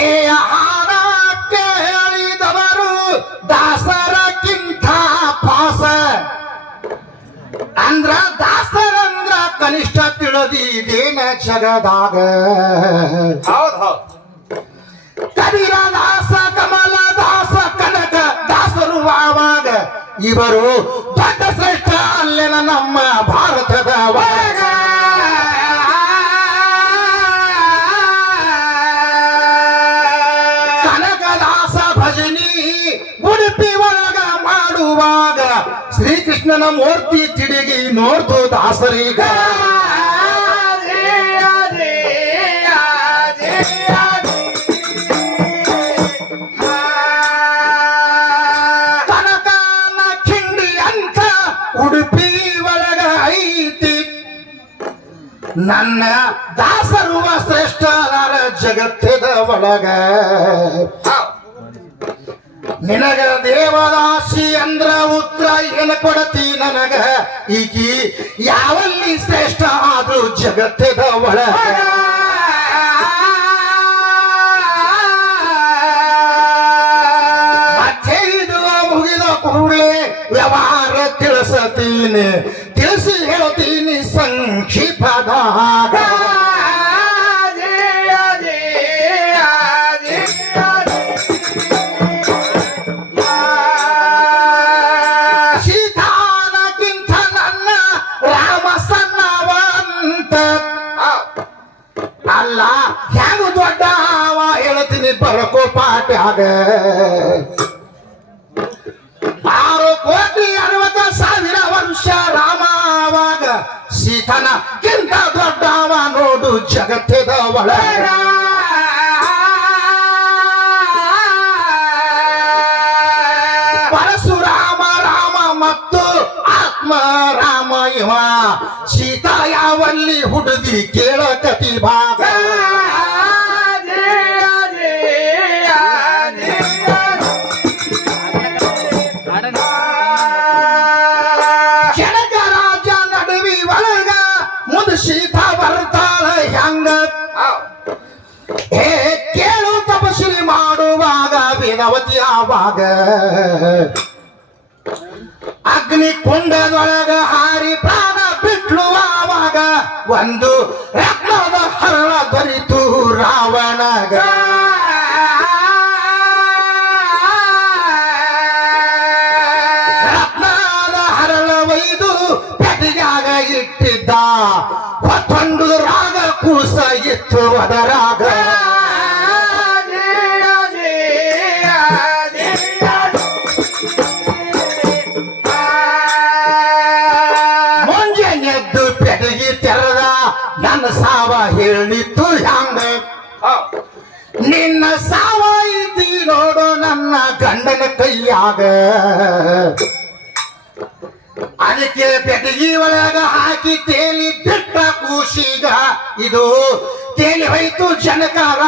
ಏ ಹಾರ ಕೇಳಿದವರು ದಾಸರಕ್ಕಿಂತ ಪಾಸ ಅಂದ್ರ ದಾಸರಂದ್ರ ಕನಿಷ್ಠ ತಿಳಿದಿದೇನ ಜಗದಾಗ. ಹೌದ್ ಹೌದ್. ಕಬೀರ ದಾಸ, ಕಮಲ ದಾಸ, ಕನಕ ದಾಸರು ಆವಾಗ ಇವರು ದೊಡ್ಡ ಶ್ರೇಷ್ಠ ಅಲ್ಲೆನ ನಮ್ಮ ಭಾರತದ ಒಳಗ. ಕನಕದಾಸ ಭಜನಿ ಉಡುಪಿ ಒಳಗ ಮಾಡುವಾಗ ಶ್ರೀಕೃಷ್ಣನ ಮೂರ್ತಿ ತಿರುಗಿ ನೋಡ್ತು ದಾಸರೀಗ. ಕನಕನ ಕಿಂಡಿ ಅಂತ ಉಡುಪಿ ಒಳಗ ಐತಿ, ನನ್ನ ದಾಸರುವ ಶ್ರೇಷ್ಠ ಜಗತ್ತದ ಒಳಗ. ನಿನಗ ದೇವದಾಸಿ ಅಂದ್ರ ಉತ್ತರ ಏನ ಕೊಡತಿ ನನಗ, ಈಕಿ ಯಾವಲ್ಲಿ ಶ್ರೇಷ್ಠ ಆದ್ರೂ ಜಗತ್ತದ ಒಳಗ. ಮತ್ತೆ ಇದು ಮುಗಿದ ಕೂಡಲೇ ವ್ಯವಹಾರ ತಿಳಿಸತೀನಿ, ತಿಳಿಸಿ ಹೇಳ್ತೀನಿ ಸಂಕ್ಷಿಪದಾಗ. ಸೀತಾನಕ್ಕಿಂತ ನನ್ನ ರಾಮ ಸಣ್ಣವಂತ ಅಲ್ಲ, ಹ್ಯಾಂಗ ದೊಡ್ಡ ಅವ ಹೇಳ್ತೀನಿ ಬರಕೋ ಪಾಟ್ಯಾಗ. 6,60,000 ವರ್ಷ ರಾಮ ಆವಾಗ ಸೀತನಕ್ಕಿಂತ ದೊಡ್ಡವ ನೋಡು ಜಗತ್ತದ ಒಳಗ. ಪರಶುರಾಮ ರಾಮ ಮತ್ತು ಆತ್ಮ ರಾಮ ಇವ, ಸೀತಾ ಯಾವಲ್ಲಿ ಹುಡುದಿ ಕೇಳಕತಿ ಭಾಗ. ಜನಕ ರಾಜ ನಡುವಿ ಒಳಗ ಮುಂದೆ ಸೀತಾ ಬರ್ತಾಳ ಹೆಂಗ. ಕೇಳು ತಪಸ್ವಿ ಮಾಡುವಾಗ ವೇದವತಿ ಆವಾಗ ಅಗ್ನಿ ಕುಂಡದೊಳಗ ಹಾರಿ ಪ್ರಾಣ ಬಿಟ್ಲು ಆವಾಗ ಒಂದು ರತ್ನದ ಹರಳ ದೊರಿತು ರಾವಣಗ. ರತ್ನದ ಹರಳ ಒಯ್ದು ಪೆಟ್ಟಿಗೆಯಾಗ ಇಟ್ಟಿದ್ದ, ಹೊತ್ತೊಂದು ರಾಗ ಕೂಸ ಇತ್ತು ಅದರಾಗ. ಮುಂಜಾನೆದ್ದು ಪೆಟ್ಟಿಗೆ ತೆರೆದ ನನ್ನ ಸಾವ ಹೇಳಿತ್ತು ಹಂಗ. ನಿನ್ನ ಸಾವ ಐತಿ ನೋಡು ನನ್ನ ಗಂಡನ ಕೈಯಾಗ. ಅದಕ್ಕೆ ಪೆಟ್ಟಿಗೆ ಒಳಗ ಹಾಕಿ ತೇಲಿ ಬಿಟ್ಟ ಕೂಸಿಗ, ಇದು ತೇಲಿ ಹೋಯ್ತು ಜನಕರ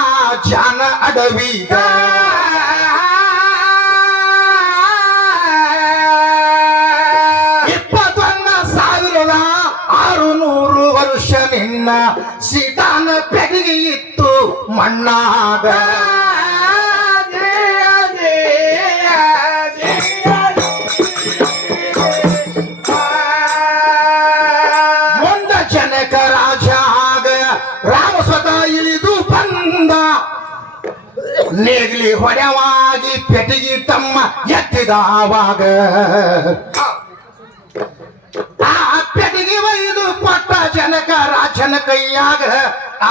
ಜಾನ ಅಡವಿಗ. 21,600 ವರ್ಷ ನಿನ್ನ ಸೀತಾನ ಪೆಟ್ಟಿಗೆ ಇತ್ತು ಮಣ್ಣಾಗ. ಮುಂದ ಜನಕ ರಾಜ ಆಗ ರಾಮ ಸ್ವತಃ ಇಳಿದು ಬಂದ, ನೇಗ್ಲಿ ಹೊಡೆವಾಗಿ ಪೆಟ್ಟಿಗೆ ತಮ್ಮ ಎತ್ತಿದ ಆವಾಗ. ಆ ಪೆಟ್ಟಿಗೆ ಒಯ್ದು ಕೊಟ್ಟ ಜನಕ ರಾಜನ ಕೈಯಾಗ,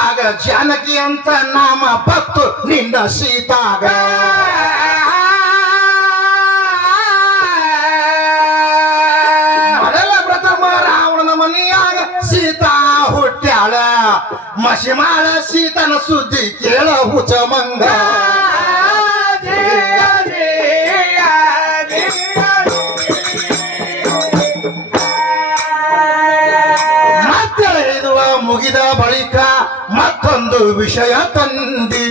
ಆಗ ಜಾನಕಿ ಅಂತ ನಾಮ ಬತ್ತು ನಿನ್ನ ಸೀತಾಗ. ಮೊದಲ ಪ್ರಥಮ ರಾವಣನ ಮನೆಯಾಗ ಸೀತಾ ಹುಟ್ಟ್ಯಾಳ, ಮಸಿಮಾಳ ಸೀತನ ಸುದ್ದಿ ಕೇಳ ಹುಚ ಮಂಗ. ಮುಗಿದ ಬಳಿಕ ಮತ್ತೊಂದು ವಿಷಯ ತಂದಿ,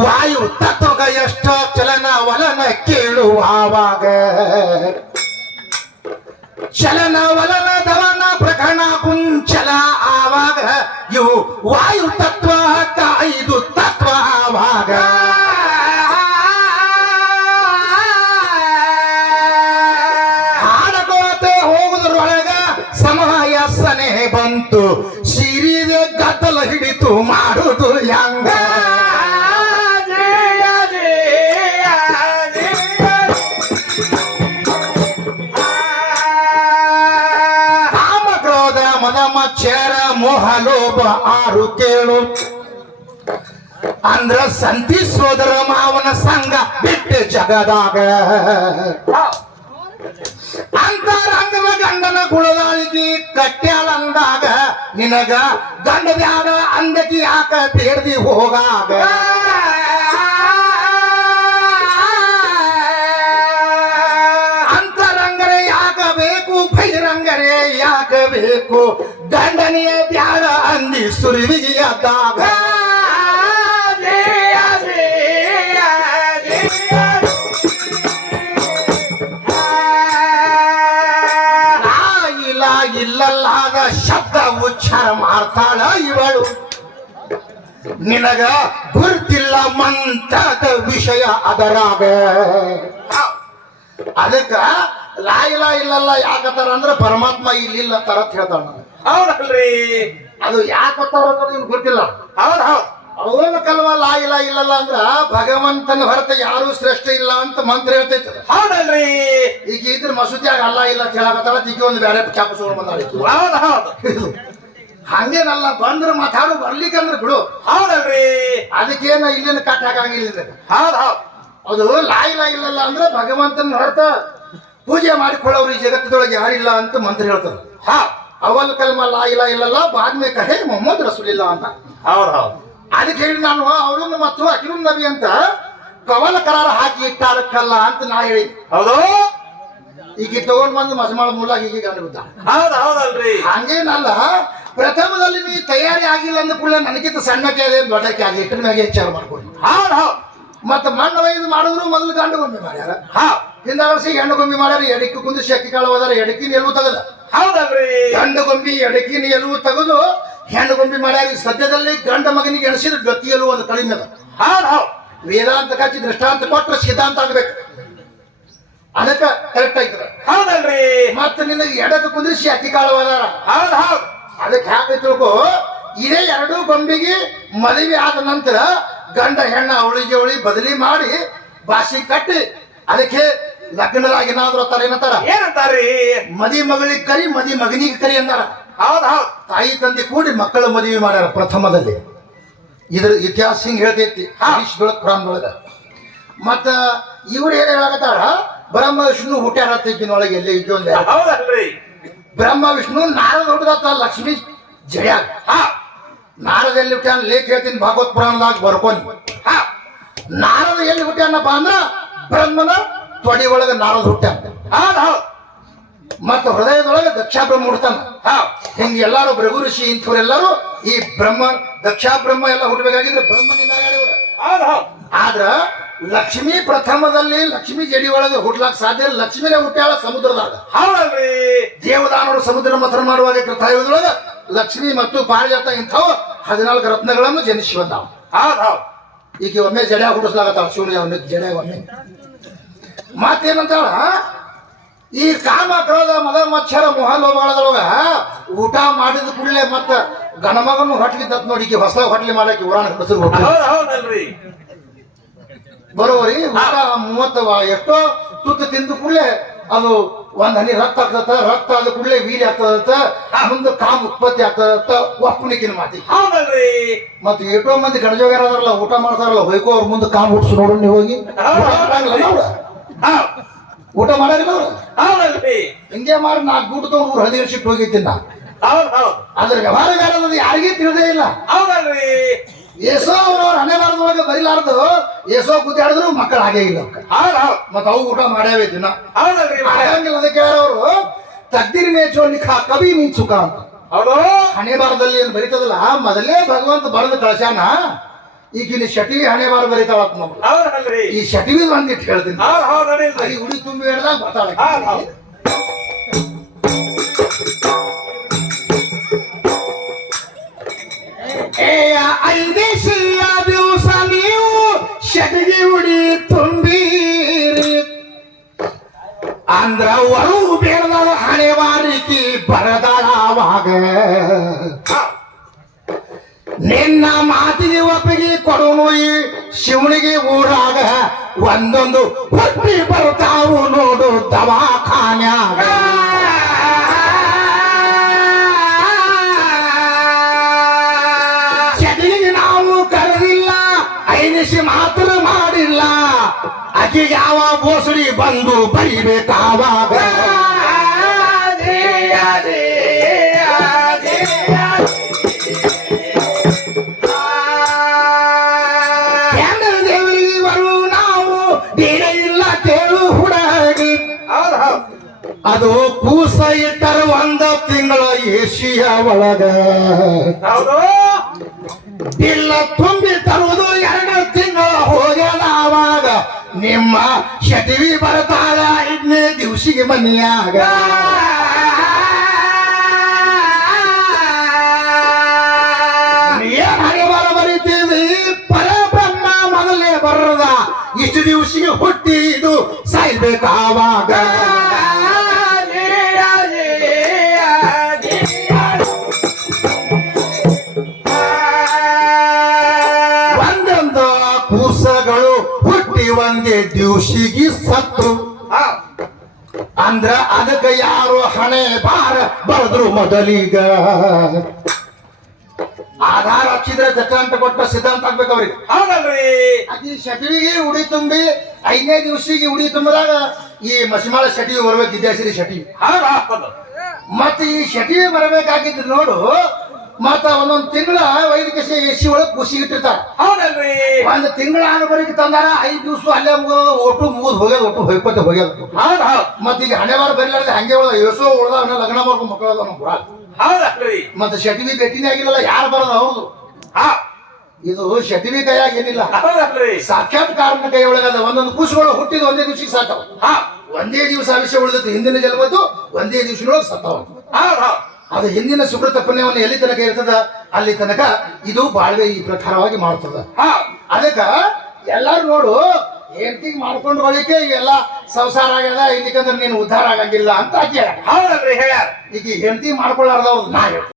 ವಾಯು ತತ್ವಗ ಎಷ್ಟ ಚಲನ ವಲನ ಕೇಳುವಾಗ. ಚಲನ ವಲನ ದವನ ಪ್ರಕರಣ ಕುಂಚಲ ಆವಾಗ ಇವು ವಾಯು ತತ್ವ 5 ತತ್ವ ಬಂತು ಸಿರಿದೆ ಗದ್ದಲ ಹಿಡಿತು ಮಾಡುದು ಹೆಂಗ ಕಾಮ ಕ್ರೋಧ ಮದ ಮಚ್ಚರ ಮೋಹ ಲೋಭ ಆರು ಕೇಳು ಅಂದ್ರ ಸಂತಿ ಸೋದರ ಮಾವನ ಸಂಘ ಬಿಟ್ಟು ಜಗದಾಗ ಅಂತರಂಗದ ಗಂಡನ ಗುಳದಾಳಿಗೆ ಕಟ್ಟ್ಯಾಳಂದಾಗ ನಿನಗ ಗಂಡ ಬ್ಯಾಡ ಅಂದಕಿ ಯಾಕ ಬೇಡ್ದಿ ಹೋಗಾಗ ಅಂತರಂಗರೇ ಯಾಕ ಬೇಕು ಬಹಿರಂಗರೇ ಯಾಕ ಬೇಕು ಗಂಡನಿಯ ಬ್ಯಾಡ ಅಂದಿ ಸುರುವಿಗೆ ಅದ್ದಾಗ ಇಲ್ಲಲ್ಲಾದ ಶಬ್ದ ಉಚ್ಚಾರ ಮಾಡ್ತಾಳ ಇವಳು ನಿನಗ ಗುರ್ತಿಲ್ಲ ಮಂತ್ರದ ವಿಷಯ ಅದರಾಗ ಅದಕ್ಕ ಲಾಯಿಲ ಇಲ್ಲಲ್ಲ ಯಾಕತ್ತಾರ ಅಂದ್ರೆ ಪರಮಾತ್ಮ ಇಲ್ಲಿಲ್ಲ ತರ ಹೇಳ್ತಾಳ ನನಗೆ ಹೌದಲ್ರಿ ಅದು ಯಾಕತ್ತಾರ ಅನ್ನೋದು ಗೊತ್ತಿಲ್ಲ ಹೌದ್ ಹೌದ್ ಅವನ ಕಲ್ವ ಲಾಯಿಲ ಇಲ್ಲಲ್ಲ ಅಂದ್ರ ಭಗವಂತನ ಹೊರತ ಯಾರು ಶ್ರೇಷ್ಠ ಇಲ್ಲ ಅಂತ ಮಂತ್ರ ಹೇಳ್ತೈತ ಹೌದಲ್ರಿ ಈಗ ಇದ್ರ ಮಸೂತಿಯಾಗ ಅಲ್ಲ ಇಲ್ಲ ಅಂತ ಹೇಳಕತ್ತಾಳ ಈಗ ಒಂದು ಬೇರೆ ಚಾಪಸ್ಕೊಂಡು ಬಂದಾಳಿತ್ತು ಹೌದ್ ಹೌದ್ ಹಂಗೇನಲ್ಲ ಬಂದ್ರ ಮಾತಾಡು ಬರ್ಲಿಕ್ಕಂದ್ರ ಬಿಡು ಹೌದಲ್ರಿ ಅದಕ್ಕೇನ ಇಲ್ಲಿನ ಕಟ್ ಹಾಕಂಗಿಲ್ಲ ಹೌದ್ ಹೌದ್ ಅದು ಲಾಯಿಲ ಇಲ್ಲಲ್ಲ ಅಂದ್ರೆ ಭಗವಂತನ ಹೊರತ ಪೂಜೆ ಮಾಡಿಕೊಳ್ಳೋರು ಈ ಜಗತ್ತದೊಳಗೆ ಯಾರಿಲ್ಲ ಅಂತ ಮಂತ್ರ ಹೇಳ್ತಾರೆ ಹಾ ಅವಲ್ ಕಲ್ಮ ಲಾಯಿಲ ಇಲ್ಲಲ್ಲ ಬಾದ್ಮೆ ಕಹೆ ಮೊಹಮ್ಮದ್ ರಸೂಲಿಲ್ಲ ಅಂತ ಹೌದ್ ಹೌದ್ ಅದಕ್ಕೆ ಹೇಳಿ ನಾನು ಅವಳನ್ನು ಮತ್ತು ಅಕಿರು ನಬಿ ಅಂತ ಕವಲ ಕರಾರ ಹಾಕಿ ಇಟ್ಟಾರಕ್ಕಲ್ಲ ಅಂತ ನಾ ಹೇಳಿ ಹೌದು ಈಗ ತಗೊಂಡ್ ಬಂದು ಮಸಮಾಳ ಮೂಲ ಹೀಗೆ ಕಾಣುತ್ತ ಹೌದ್ ಹೌದಲ್ರಿ ಹಂಗೇನಲ್ಲ ಪ್ರಥಮದಲ್ಲಿ ನೀ ತಯಾರಿ ಆಗಿಲ್ಲ ಅಂದ ಕೂಡ ನನಗಿಂತ ಸಣ್ಣಕ್ಕೆ ಅದೇ ದೊಡ್ಡಕ್ಕೆ ಆಗಿ ಇಟ್ಟರ ಮ್ಯಾಗೆ ವಿಚಾರ ಮಾಡ್ಕೊಂಡು ಹೌದ್ ಹೌದ್ ಮತ್ತೆ ಮಣ್ಣು ಒಯ್ದು ಮಾಡಿದ್ರು ಮೊದಲು ಗಂಡು ಗೊಂಬೆ ಮಾಡ್ಯಾರ ಹಾ ಹಿಂದ ವರ್ಷ ಹೆಣ್ಣು ಗೊಂಬೆ ಮಾಡ್ಯಾರ ಎಡಕ್ಕಿ ಕುಂದಿಸಿ ಅಕ್ಕಿ ಕಾಳು ಹೋದಾರ ಎಡಕಿನ ಎಲುವು ತೆಗದ ಹೌದಲ್ರಿ ಗಂಡು ಗೊಂಬಿ ಎಡಕಿನ ಎಲುವು ತೆಗೆದು ಹೆಣ್ಣು ಗೊಂಬಿ ಮಾಡ್ಯಾರ ಈ ಸದ್ಯದಲ್ಲಿ ಗಂಡ ಮಗನಿಗೆ ಎಣಿಸಿದ್ರೆ ಗತಿ ಎಲುವು ಒಂದು ಕಡಿಮೆ ಅದ ಹೌದ್ ಹೌದ್ ವೇದಾಂತ ಕಚ್ಚಿ ದೃಷ್ಟಾಂತ ಕೊಟ್ಟರೆ ಸಿದ್ಧಾಂತ ಆಗ್ಬೇಕು ಅದಕ್ಕೆ ಕರೆಕ್ಟ್ ಆಯ್ತದ ಹೌದಲ್ರಿ ಮತ್ತೆ ನಿನಗೆ ಎಡಕ್ಕೆ ಕುಂದಿಸಿ ಅಕ್ಕಿ ಕಾಳು ಹೋದಾರ ಹೌದ್ ಹೌದ್ ಅದಕ್ಕೆ ಹಾಕಿ ತಿಳ್ಕೊ ಇದೇ ಎರಡೂ ಗೊಂಬಿಗೆ ಮದುವೆ ಆದ ನಂತರ ಗಂಡ ಹೆಣ್ಣ ಅವಳಿಗೆ ಅವಳಿ ಬದಲಿ ಮಾಡಿ ಬಾಸಿ ಕಟ್ಟಿ ಅದಕ್ಕೆ ಲಗ್ನದಾಗ ಏನಾದ್ರು ತರ ಏನಂತಾರ ಏನಂತಾರ್ರಿ ಮದಿ ಮಗಳಿಗೆ ಕರಿ ಮದಿ ಮಗನಿಗೆ ಕರಿ ಅಂದಾರ ಹೌದ್ ಹೌದ್ ತಾಯಿ ತಂದೆ ಕೂಡಿ ಮಕ್ಕಳ ಮದುವೆ ಮಾಡ್ಯಾರ ಪ್ರಥಮದಲ್ಲಿ ಇದ್ರ ಇತಿಹಾಸ ಹಿಂಗ್ ಹೇಳ್ತೈತಿ ಪುರಾಣದೊಳಗ ಮತ್ತ ಇವ್ರು ಏನ್ ಹೇಳಕತ್ತಾರ ಬ್ರಹ್ಮ ವಿಷ್ಣು ಹುಟ್ಟ್ಯಾರ ತೆಗಿನೊಳಗೆ ಎಲ್ಲಿ ಇದ್ದೊಂದು ಹೌದಲ್ರಿ ಬ್ರಹ್ಮ ವಿಷ್ಣು ನಾರದ ಹುಟ್ಟದತ್ತ ಲಕ್ಷ್ಮಿ ಜಡ್ಯಾಗ ಹಾ ನಾರದ ಎಲ್ಲಿ ಹುಟ್ಟ್ಯಾನ ಲೇಖ ಹೇಳ್ತೀನಿ ಭಾಗವತ್ ಪುರಾಣದಾಗ ಬರ್ಕೊಂಡು ಹಾ ನಾರದ ಎಲ್ಲಿ ಹುಟ್ಟ್ಯಾನಪ್ಪ ಅಂದ್ರ ಬ್ರಹ್ಮನ ತೊಡಿ ಒಳಗ ನಾರದ ಹುಟ್ಟ್ಯಾನ ಹೌದ್ ಹೌದ್ ಮತ್ತ ಹೃದಯದೊಳಗೆ ದಕ್ಷ ಬ್ರಹ್ಮ ಹುಡ್ತಾನ ಹೌದ್ ಹಿಂಗ ಎಲ್ಲಾರು ಭೃಗು ಋಷಿ ಇಂಥವ್ರೆಲ್ಲರೂ ಈ ಬ್ರಹ್ಮ ದಕ್ಷ ಬ್ರಹ್ಮ ಎಲ್ಲ ಹುಟ್ಟಬೇಕಾಗಿದ್ರೆ ಬ್ರಹ್ಮನಿಂದ ಹೌದ್ ಹೌದ್ ಆದ್ರ ಲಕ್ಷ್ಮಿ ಪ್ರಥಮದಲ್ಲಿ ಲಕ್ಷ್ಮಿ ಜಡಿ ಒಳಗೆ ಹುಟ್ಲಾಕ್ ಸಾಧ್ಯ ಇಲ್ಲ ಲಕ್ಷ್ಮಿನೇ ಹುಟ್ಟ್ಯಾಳ ಸಮುದ್ರದಾಗ ಹೌದಲ್ರಿ ದೇವದಾನವರು ಸಮುದ್ರ ಮಂಥನ ಮಾಡುವಾಗ ಕೃತಾಯುಗದೊಳಗ ಲಕ್ಷ್ಮಿ ಮತ್ತು ಪಾರಿಜಾತ ಇಂಥವು 14 ರತ್ನಗಳನ್ನು ಜನಿಸಿ ಬಂದಾವ ಹೌದ್ ಹೌದ್ ಈಗ ಒಮ್ಮೆ ಜಡ್ಯಾಗ ಹುಟ್ಟಿಸ್ಲಾಗತ್ತಾಳ ಶಿವನ ಜಡ್ಯಾಗ ಒಮ್ಮೆ ಮತ್ತೇನಂತಾಳ ಈ ಕಾಮ ಕ್ರೋಧ ಮದ ಮಚ್ಚರ ಮೊಹ ಲೋಭಗಳದೊಳಗ ಊಟ ಮಾಡಿದ ಕೂಡಲೇ ಮತ್ತ ಗಣಮಗನು ಹೊಟ್ಲಿದ್ದತ್ ನೋಡಿ ಈಗ ಹೊಸ ಹೊಟ್ಲಿ ಮಾಡಕ್ಕೆ ಉರಾಣ ಹೆಸರು ಹೌದ್ ಹೌದಲ್ರಿ ಬರೋರಿ ಊಟ 30 ಎಷ್ಟೋ ತುತ್ತು ತಿಂದು ಕೂಡಲೇ ಅದು ಒಂದ್ ಹನಿ ರಕ್ತ ಆಗ್ತದ ರಕ್ತ ಆದ ಕೂಡಲೇ ವೀರ್ಯ ಆಗ್ತದತ್ತ ಮುಂದೆ ಕಾಮ ಉತ್ಪತ್ತಿ ಆಗ್ತದತ್ತ ಒಪ್ಪುಣಿಕಿನ ಮಾತಿ ಹೌದಲ್ರಿ ಮತ್ತೆ ಎಷ್ಟೋ ಮಂದಿ ಗಣಜೋಗ್ಯಾರಲ್ಲ ಊಟ ಮಾಡ್ತಾರಲ್ಲ ಹೋಯ್ಕೋ ಅವ್ರ ಮುಂದೆ ಕಾಮ ಹುಟ್ಸು ನೋಡ್ರಿ ನೀವು ಹೋಗಿ ಊಟ ಮಾಡಾರಿಲ್ಲ ಅವ್ರು ಹೌದಲ್ರಿ ಹಿಂಗೆ ಮಾಡಿ 4 ಊಟ ತಗೊಂಡು 10 ವರ್ಷಕ್ಕೆ ಹೋಗಿದ್ದೀನಿ ನಾ ಹೌದ್ ಹೌದ್ ಅದ್ರ ವ್ಯವಹಾರಗಾರದು ಯಾರಿಗೂ ತಿಳಿದೇ ಇಲ್ಲ ಹೌದಲ್ರಿ ಏಸೋ ಅವ್ರವ್ರ ಹಣೆ ಬಾರದೊಳಗೆ ಬರಿಲಾರ್ದು ಏಸೋ ಕೂತಾಡಿದ್ರು ಮಕ್ಕಳು ಹಾಗೆ ಇಲ್ಲ ಹೌದ್ ಹೌದ್ ಮತ್ತ ಅವು ಊಟ ಮಾಡ್ಯಾವೆ ದಿನ ಹೌದಲ್ರಿ ಆಗಂಗಿಲ್ಲ ಅದಕ್ಕೆ ಅವರು ತಗ್ದಿರಿ ಮೇಚೋ ಲಿಖಾ ಕವಿ ಮೀನ್ ಸುಖ ಅಂತ ಹೌದು ಹಣೆ ಬಾರದಲ್ಲಿ ಏನ್ ಬರೀತದಲ್ಲ ಮೊದಲೇ ಭಗವಂತ ಬರೆದು ಕಳಶಾನ ಈಗ ಇಲ್ಲಿ ಶಟಿವಿ ಹಣೆ ಬಾರ ಬರೀತಾಳತ್ ನಮ್ಗೆ ಹೌದಲ್ರಿ ಈ ಶಟಿವಿ ಒಂದಿಟ್ಟು ಹೇಳ್ತೀನಿ ಹೌದ್ ಹೌದ್ ನಡೀಲ್ರಿ ಅಲ್ಲಿ ಉಡಿ ತುಂಬಿ ಹೇಳ್ದಾಗ ಬರ್ತಾಳೆ ಹೌದ್ ಹೌದ್ ಐದೇಶಿಯ ದಿವಸ ನೀವು ಶಟಿಗೆ ಉಡಿ ತುಂಬಿರಿ ಅಂದ್ರ ವರು ಬೇಡದ ಹಣೆ ಬಾರಿಕಿ ಬರದಾಳವಾಗ ಕೊಡುನು ಈ ಶಿವನಿಗೆ ಊರಾಗ ಒಂದೊಂದು ಹೊಟ್ಟಿ ಬರ್ತಾವು ನೋಡು ದವಾಖಾನ್ಯಾಗ ಚದಿಗೆ ನಾವು ಕರೆದಿಲ್ಲ ಐನಿಸಿ ಮಾತ್ರ ಮಾಡಿಲ್ಲ ಆಕೆ ಯಾವ ಬೋಸಡಿ ಬಂದು ಬೈಬೇಕಾವಾಗ ದೇವರಿಗೆ ಬರು ನಾವು ಬೇರೆ ಇಲ್ಲ ಕೇಳು ಹುಡುಗಿ ಹೌದು ಹೌದು ಅದು ಕೂಸ ಇಟ್ಟರ ಒಂದ ತಿಂಗಳ ಏಷಿಯ ಒಳಗ ಹೌದು ಇಲ್ಲ ತುಂಬಿ ತರುವುದು 2 ತಿಂಗಳ ಹೋಗ್ಯದ ಆವಾಗ ನಿಮ್ಮ ಶಟಿವಿ ಬರ್ತಾಳ 5ನೇ ದಿವಸಿಗೆ ಮನೆಯಾಗ ಏನ್ ಹಣೆ ಬರ ಬರಿತೀವಿ ಪರಬ್ರಹ್ಮ ಮೊದಲೇ ಬರದ ಇಷ್ಟು ದಿವಸಿಗೆ ಹುಟ್ಟಿ ಇದು ಸಾಯ್ಬೇಕಾವಾಗ ಒಂದೊಂದು ಕೂಸಗಳು ಹುಟ್ಟಿ ಒಂದೇ ದಿವಸಿಗೆ ಸತ್ತು ಅಂದ್ರ ಅದಕ್ಕೆ ಯಾರು ಹಣೆ ಬಾರ ಬರೆದ್ರು ಮೊದಲೀಗ ಆಧಾರ ಹಚ್ಚಿದ್ರೆ ದತ್ತಾಂತ ಕೊಟ್ಟ ಸಿದ್ಧಾಂತ ಆಗ್ಬೇಕು ಅವ್ರಿಗೆ ಹೌದಲ್ರಿ ಅದಿ ಶಟಿವಿಗೆ ಉಡಿ ತುಂಬಿ 5ನೇ ದಿವಸಿಗೆ ಉಡಿ ತುಂಬಿದಾಗ ಈ ಮಸಿಮಾಳ ಶಟಿವಿ ಬರ್ಬೇಕು ಇದ್ಯಾಸಿರಿ ಶಟಿವಿ ಹೌದು ಹೌದು ಮತ್ತೆ ಈ ಶಟಿವಿ ಬರಬೇಕಾಗಿದ್ದು ನೋಡು ಮತ್ತ ಒಂದೊಂದು ತಿಂಗಳ ವೈದ್ಯಕೀಯ ಎಸಿ ಒಳಗೆ ಕುಸಿ ಇಟ್ಟಿರ್ತಾರ ಹೌದಲ್ರಿ 1 ತಿಂಗಳ ಆನವರೆಗೆ ತಂದಾರ 5 ದಿವಸ ಅಲ್ಲೇ ಒಟ್ಟು ಮುಗಿದು ಹೋಗ್ಯದ ಒಟ್ಟು ಹೊಯ್ಕೋತ ಹೋಗ್ಯದ ಹೌದು ಹೌದು ಮತ್ತೆ ಈಗ ಹಣೆ ಬಾರ ಬರಲಾರ್ದೆ ಹಂಗೆ ಉಳ್ದ ಏಸೋ ಉಳ್ದ ಅವನ್ನ ಲಗ್ನ ಮಾಡ್ಕೊಂಡು ಮಕ್ಕಳು ಅದಾವ ನಮ್ಮ ಊರಾಗ ಹೌದಲ್ರಿ ಮತ್ತೆ ಶಟಿವಿ ಭೇಟಿನೇ ಆಗಿರಲ್ಲ ಯಾರು ಬರೋದು ಅವ್ರದು ಹಾ ಇದು ಶಟಿವಿ ಕೈಯಾಗ ಏನಿಲ್ಲ ಹೌದಲ್ರಿ ಸಾಕ್ಷಾತ್ ಕಾರಣ ಕೈ ಒಳಗದ ಒಂದೊಂದು ಕೂಸುಗಳು ಹುಟ್ಟಿದ ಒಂದೇ ದಿವಸಿಗೆ ಸಾಕವ ಹಾ ಒಂದೇ ದಿವಸ ಆವಿಷ್ಯ ಉಳಿದದ್ದು ಹಿಂದಿನ ಜನ್ಮದ್ದು ಒಂದೇ ದಿವಸದೊಳಗೆ ಸತ್ತವ ಹೌದು ಹೌದು ಅದು ಹಿಂದಿನ ಸುಕೃತ ಪುಣ್ಯವನ್ನು ಎಲ್ಲಿ ತನಕ ಇರ್ತದ ಅಲ್ಲಿ ತನಕ ಇದು ಬಾಳ್ವೆ ಈ ಪ್ರಕಾರವಾಗಿ ಮಾಡ್ತದ ಹಾ ಅದಕ್ಕ ಎಲ್ಲಾರು ನೋಡು ಹೆಂಡತಿಗೆ ಮಾಡ್ಕೊಂಡು ಬಳಿಕೆ ಇವೆಲ್ಲ ಸಂಸಾರ ಆಗ್ಯದ ಇದಕ್ಕಂದ್ರೆ ನೀನು ಉದ್ಧಾರ ಆಗಂಗಿಲ್ಲ ಅಂತ ಆಕೆ ಹೌದಲ್ರಿ ಹೇಳ್ಯಾರ ಈಗ ಹೆಂಡತಿ ಮಾಡ್ಕೊಳ್ಳಾರ್ದವ್ರು ನಾ ಹೇಳ್ತೀನಿ